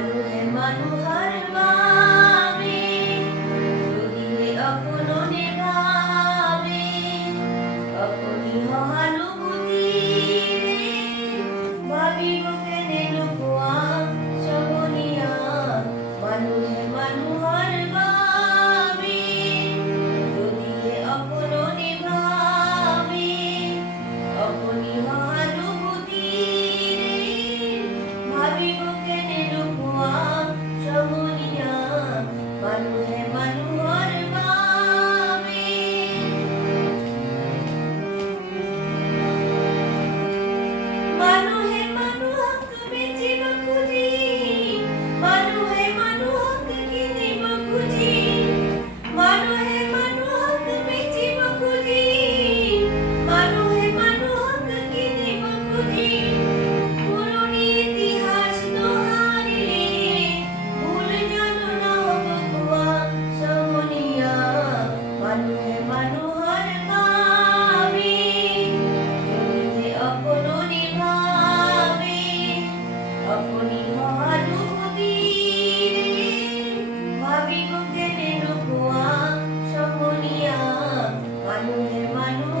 মানুহে মানুহৰ বাবে যদিহে অকণনে ভাবে অকণি সহানুভূতিৰে ভাবিব কেনে নোপোৱা সমনীয়া মানুহে মানুহৰ বাবে যদিহে অকণনে ভাবে অকণি সহানুভূতিৰে ভাবিব কেনে নোপোৱা সমনীয়া মানুহে মানুহৰ বাবে মানুহে মানুহক বেচিব খুজি মানুহে মানুহক কিনিব খুজি মানুহে মানুহক বেচিব খুজি মানুহে মানুহক কিনিব খুজি পুৰণি ইতিহাস দোহাৰিলে ভুল জানো নহ'ব কোৱা সমনীয়া মানুহে মানুহৰ বাবে যদিহে অকণনি ভাবে অকণি সহানুভূতিৰে ভাবিব কেনে নোপোৱা সমনীয়া মানুহে মানুহ